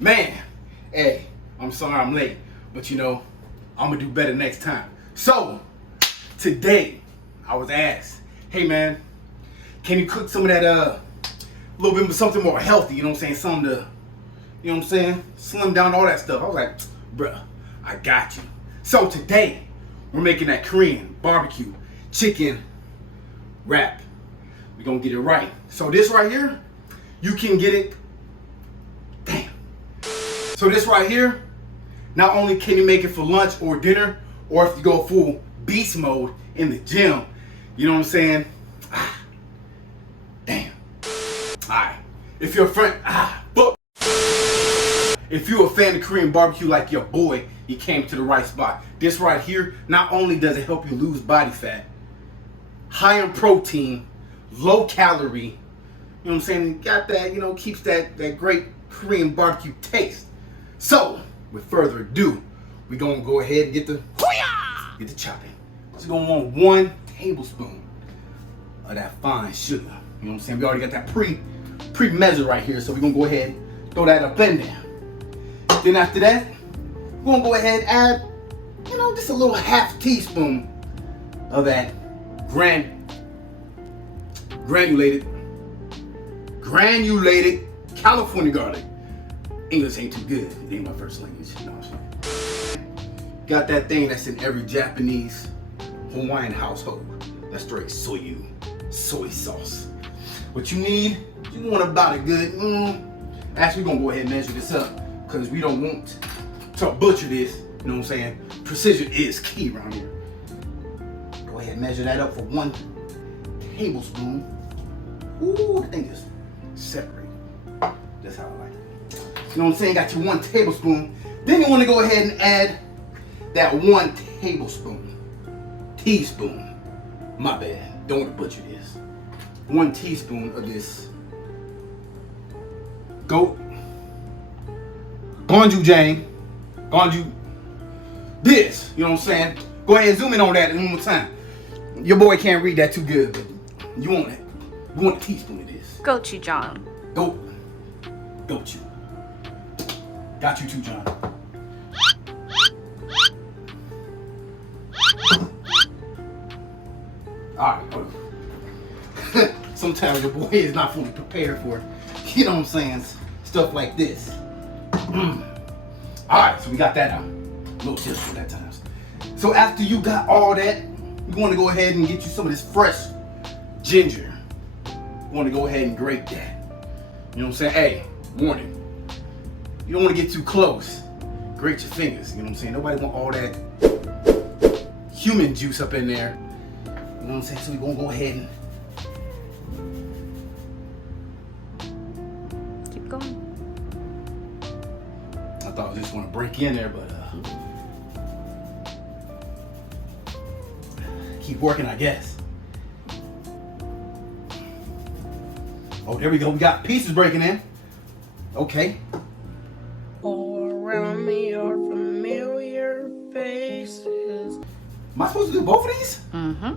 Man, hey, I'm sorry I'm late, but you know, I'm gonna do better next time. So, today, I was asked, hey man, can you cook some of that, little bit of something more healthy, you know what I'm saying? Something to, you know what I'm saying? Slim down all that stuff. I was like, bruh, I got you. So today, we're making that Korean barbecue chicken wrap. We're gonna get it right. So this right here, you can get it, damn. So this right here, not only can you make it for lunch or dinner, or if you go full beast mode in the gym, you know what I'm saying? Damn. Alright. If you're a friend, fuck. If you're a fan of Korean barbecue like your boy, you came to the right spot. This right here, not only does it help you lose body fat, high in protein, low calorie, you know what I'm saying? Got that, you know, keeps that great Korean barbecue taste. So, with further ado, we're gonna go ahead and get the chopping. So we're gonna want 1 tablespoon of that fine sugar. You know what I'm saying? We already got that pre-measure right here, so we're gonna go ahead and throw that up in there. Then after that, we're gonna go ahead and add, you know, just a little ½ teaspoon of that granulated California garlic. English ain't too good. It ain't my first language. You know what I'm saying? Got that thing that's in every Japanese, Hawaiian household. That's straight soy sauce. What you need, you want about a good, actually we're gonna go ahead and measure this up because we don't want to butcher this, you know what I'm saying? Precision is key around here. Go ahead and measure that up for 1 tablespoon. Ooh, the thing is separated. That's how I like it. You know what I'm saying? Got your 1 tablespoon. Then you want to go ahead and add that 1 teaspoon. My bad. Don't want to butcher this. 1 teaspoon of this Goju Jang. This, you know what I'm saying? Go ahead and zoom in on that one more time. Your boy can't read that too good, but you want it. You want a teaspoon of this. Goju Jang. Goju. Got you too, John. Alright. Sometimes your boy is not fully prepared for, you know what I'm saying, stuff like this. Alright, so we got that out. A little difficult at times. So after you got all that, you want to go ahead and get you some of this fresh ginger. You want to go ahead and grate that. You know what I'm saying? Hey, warning. You don't want to get too close. Grate your fingers. You know what I'm saying? Nobody want all that human juice up in there. You know what I'm saying? So we're going to go ahead and keep going. I thought I was just going to break in there, but keep working, I guess. Oh, there we go. We got pieces breaking in. Okay. All around me are familiar faces. Am I supposed to do both of these? Mm-hmm.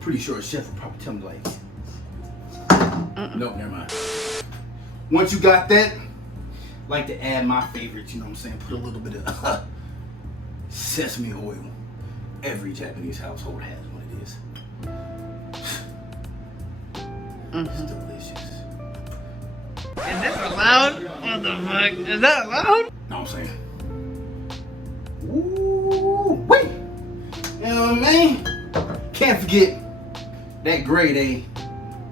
Pretty sure a chef would probably tell me like, nope, never mind. Once you got that, like to add my favorite, you know what I'm saying? Put a little bit of sesame oil. Every Japanese household has one of these. It's delicious. Is this allowed? What the fuck? Is that allowed? Know what I'm saying? Ooh, wait! You know what I mean? Can't forget that grade A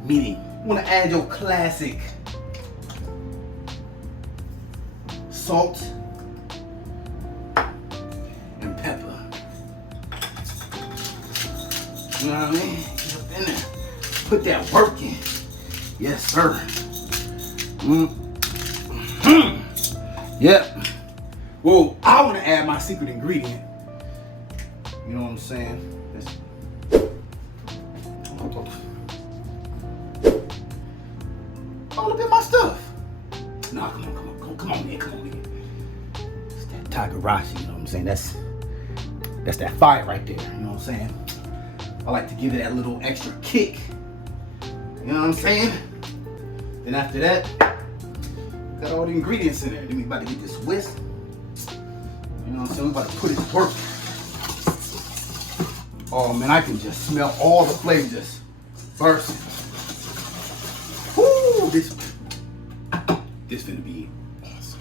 Mirin. You want to add your classic salt and pepper. You know what I mean? Get up in there. Put that work in. Yes, sir. Yep. Well, I want to add my secret ingredient. You know what I'm saying? All up in my stuff. Nah, come on, man. It's that Tagarashi, you know what I'm saying? That's that fire right there, you know what I'm saying? I like to give it that little extra kick. You know what I'm saying? Then after that, Got all the ingredients in there. Then we about to get this whisk. You know what I'm saying? We about to put it to work. Oh man, I can just smell all the flavor just bursting. Woo! This finna be awesome.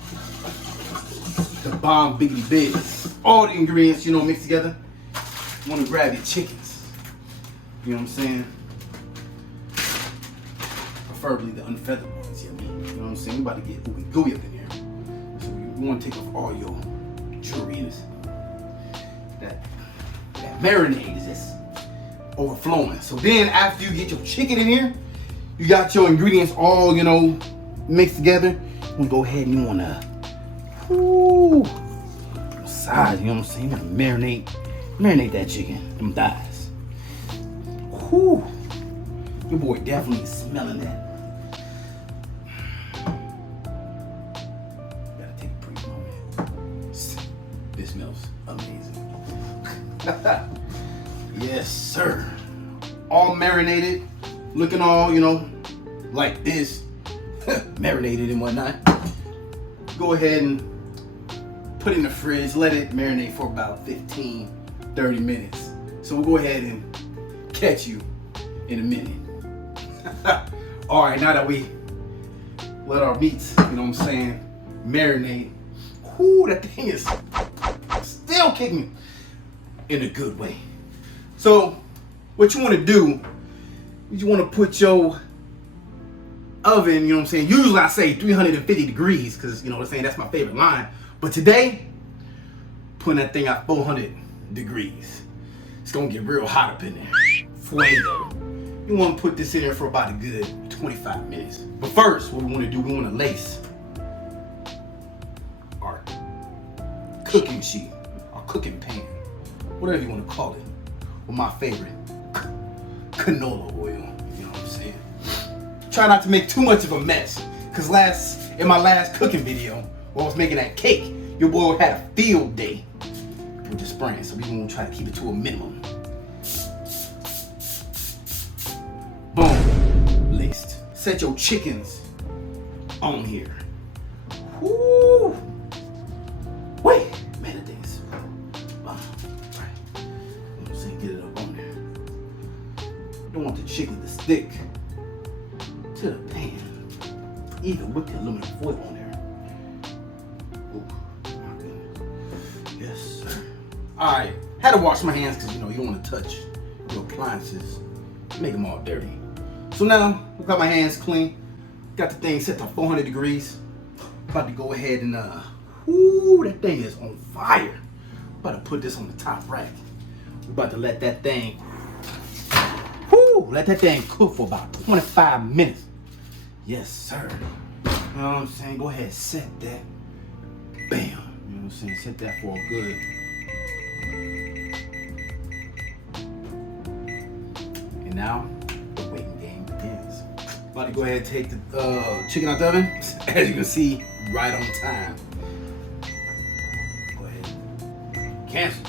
The bomb biggity bigs. All the ingredients, you know, mixed together. You wanna grab your chickens. You know what I'm saying? Preferably the unfeathered ones, you know what I'm saying? We about to get gooey up in here. So we wanna take off all your jewelry in this. That marinade is just overflowing. So then after you get your chicken in here, you got your ingredients all, you know, mixed together. You wanna go ahead and you wanna size, you know what I'm saying? You wanna marinate that chicken, them thighs. Whew. Your boy definitely is smelling that. Gotta take a brief moment. This smells amazing. Yes, sir. All marinated, looking all, you know, like this. Marinated and whatnot. Go ahead and put it in the fridge, let it marinate for about 15-30 minutes. So we'll go ahead and catch you in a minute. All right, now that we let our meats, you know what I'm saying, marinate. Whoo, that thing is still kicking in a good way. So what you want to do is you want to put your oven, you know what I'm saying, usually I say 350 degrees because, you know what I'm saying, that's my favorite line. But today, putting that thing at 400 degrees. It's going to get real hot up in there. Fuego. You want to put this in there for about a good 25 minutes. But first, what we want to do, we want to lace our cooking sheet, our cooking pan, whatever you want to call it, with my favorite canola oil. You know what I'm saying? Try not to make too much of a mess, because in my last cooking video, when I was making that cake, your boy had a field day with the spraying, so we gonna try to keep it to a minimum. Boom, laced. Set your chickens on here. Woo! Wait, man, that thing's right. I'm just gonna get it up on there. Don't want the chicken to stick to the pan, even with the aluminum foil on there. Oh my goodness. Yes, sir. All right, had to wash my hands because you know you don't want to touch your appliances, make them all dirty. So now I got my hands clean, got the thing set to 400 degrees. About to go ahead and whoo, that thing is on fire. About to put this on the top rack. We're about to let that thing cook for about 25 minutes. Yes, sir. You know what I'm saying? Go ahead, set that. Bam. You know what I'm saying? Set that for a good. And now, the waiting game begins. About to go ahead and take the chicken out the oven. As you can see, right on time. Go ahead. Cancel.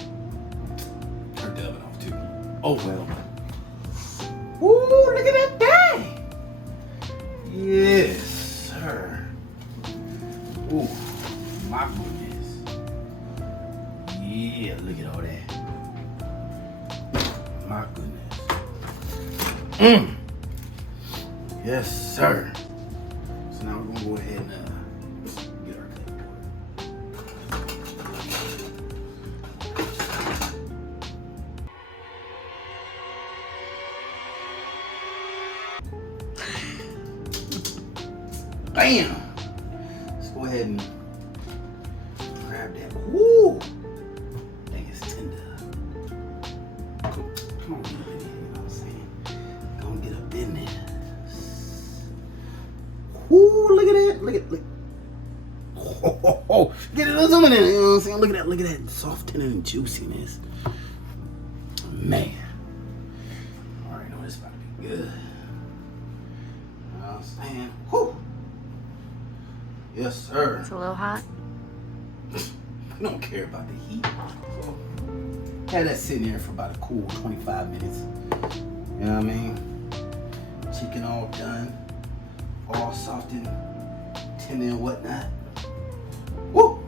Turn the oven off too. Oh well. Woo, look at that thing. Yes, sir. Ooh, my goodness. Yeah, look at all that. My goodness. Yes, sir. So now we're gonna go ahead and get our cutting board. Bam! Let's go ahead and grab that. Woo! Thing is tender. Come on, get up in there, you know what I'm saying? Gonna get up in there. Woo! Look at that! Look. Oh. Get it zoom in there, you know what I'm saying? Look at that soft tender and juiciness. Man. Alright, know this is about to be good. You know what I'm saying? Whoo! Yes, sir. It's a little hot. We don't care about the heat. So, have that sitting there for about a cool 25 minutes. You know what I mean? Chicken all done. All soft and and then whatnot. Woo!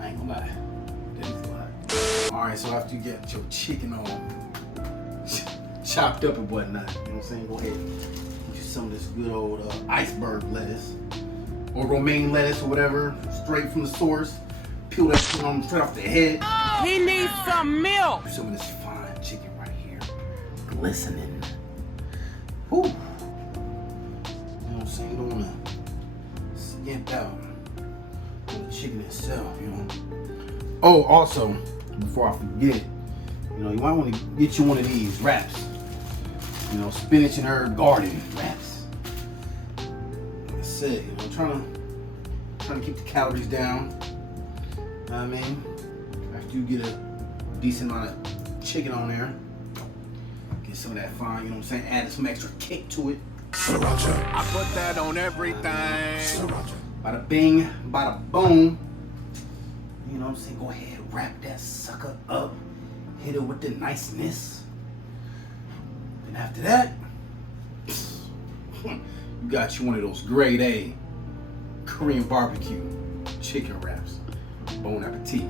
I ain't gonna lie. That is a lot. Alright, so after you get your chicken on, chopped up and whatnot, you know what I'm saying? Go ahead and get you some of this good old iceberg lettuce. Or romaine lettuce or whatever, straight from the source. Peel that shit on straight off the head. He needs some milk. Some of this fine chicken right here, glistening. Whew. You know what I'm saying? You don't wanna skimp out on the chicken itself, you know. Oh, also, before I forget, you know, you might want to get you one of these wraps. You know, spinach and herb garden wraps. Like I said, you know, trying to keep the calories down. You know what I mean? After you get a decent amount of chicken on there, get some of that fine, you know what I'm saying? Add some extra kick to it. I put that on everything. Bada bing, bada boom. You know what I'm saying? Go ahead, wrap that sucker up. Hit it with the niceness. And after that, you got you one of those grade A Korean barbecue chicken wraps. Bon appetit.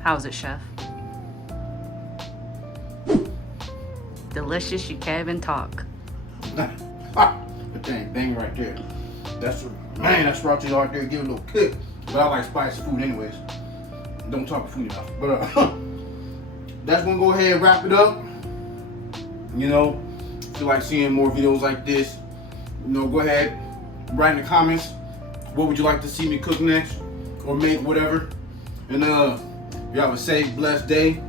How's it, Chef? Delicious, you can't even talk. But dang right there. That's right there right there, give it a little kick. But I like spicy food anyways. Don't talk food enough. But that's gonna go ahead and wrap it up. You know, if you like seeing more videos like this, you know, go ahead, write in the comments what would you like to see me cook next or make, whatever. And you have a safe, blessed day.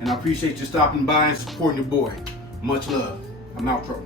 And I appreciate you stopping by and supporting your boy. Much love. I'm outro.